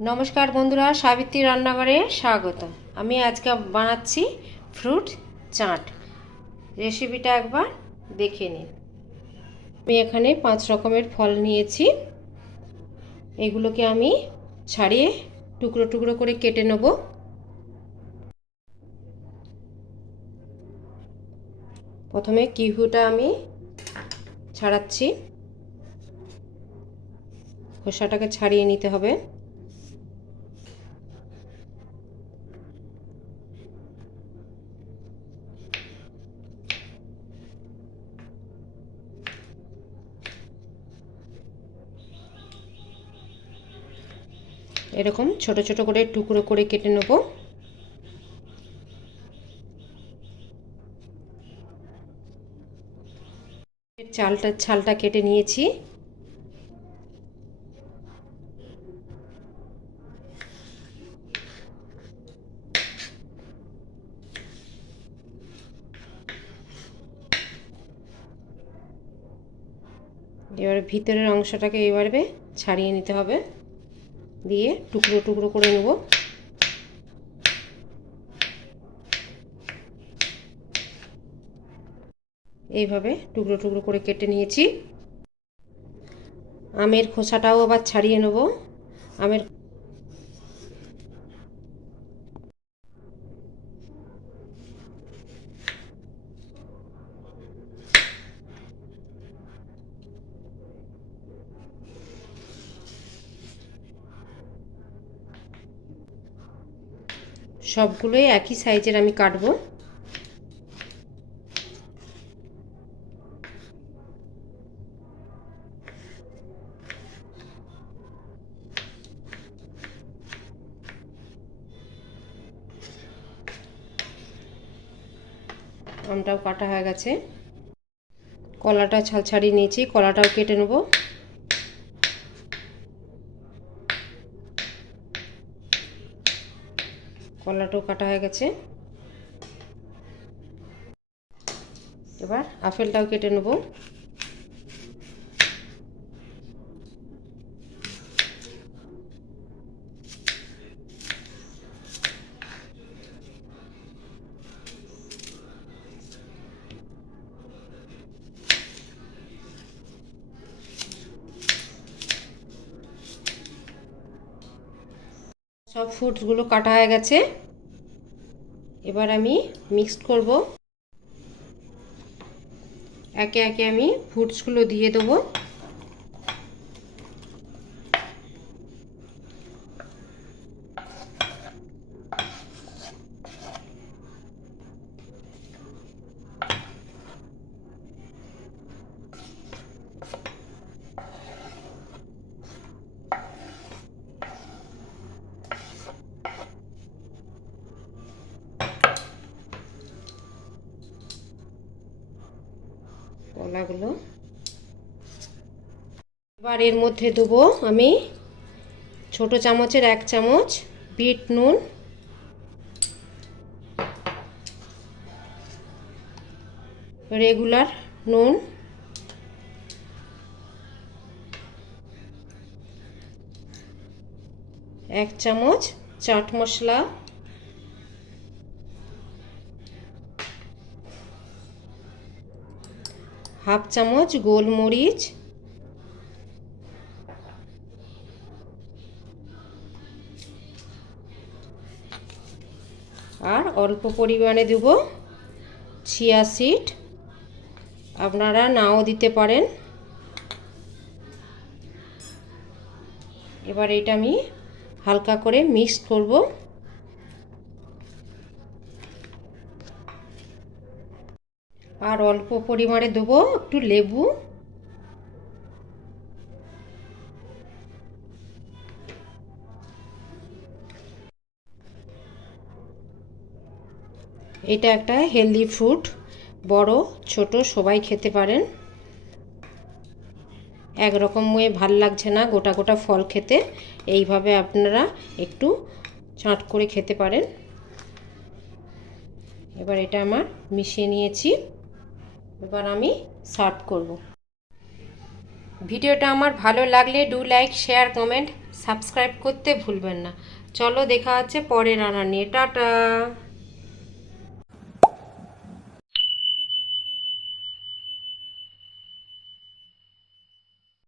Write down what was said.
नमस्कार बंधुरा सावित्री रान्नाघरे स्वागत। आमी आज के बानाচ্ছি फ्रूट चाट। रेसिपिटा एक बार देखे निन। आमी एखाने 5 रकमेर फल निয়েছি। एगुलोके आमी छाड़िए टुकरो टुकरो करे केटे नेब। प्रथमे किउटा आमी छाड़ाচ্ছি। খোসাটাকে ছাড়িয়ে নিতে হবে। এরকম ছোট ছোট করে টুকরো করে কেটে নেব। ছালটা কেটে নিয়েছি। এবারে ভিতরের অংশটাকে এইভাবে ছাড়িয়ে নিতে হবে, দিয়ে টুকরো টুকরো করে নেব। এইভাবে টুকরো টুকরো করে কেটে নিয়েছি। আমের খোসাটাও আবার ছাড়িয়ে নেব। আমের সবগুলোই একই সাইজের আমি কাটবো। আমটাও কাটা হয়ে গেছে। কলাটা ছাল ছাড়িয়ে নিয়েছি, কলাটাও কেটে নেব। কলাটাও কাটা হয়ে গেছে। এবার আপেলটাও কেটে নেব। সব ফ্রুটসগুলো কাটা হয়ে গেছে। এবার আমি মিক্সড করব। একে একে আমি ফ্রুটসগুলো দিয়ে দেবো। কলাগুলো এবার এর মধ্যে দেবো আমি ছোট চামচের 1 চামচ বিট নুন, রেগুলার নুন, 1 চামচ চাট মশলা, हाफ चामच गोलमरिच, और अल्प परिमाणे देब चिया सीड। आपनारा नाओ दिते पारेन। एबार एटा आमी हालका करे मिक्स करब। और अल्प परिमाणे देव एकटू लेबू। এটা একটা হেলদি ফ্রুট, বড় ছোট সবাই খেতে পারেন। এক রকম হয়ে ভাল লাগছে না গোটা গোটা ফল খেতে, এইভাবে আপনারা একটু চাট করে খেতে পারেন। এবার এটা আমার মিশিয়ে নিয়েছি। এবার আমি সার্ভ করব। ভিডিওটা আমার ভালো লাগলে do like share comment subscribe করতে ভুলবেন না। চলো দেখা হচ্ছে পরের রান্না নিয়ে। টাটা।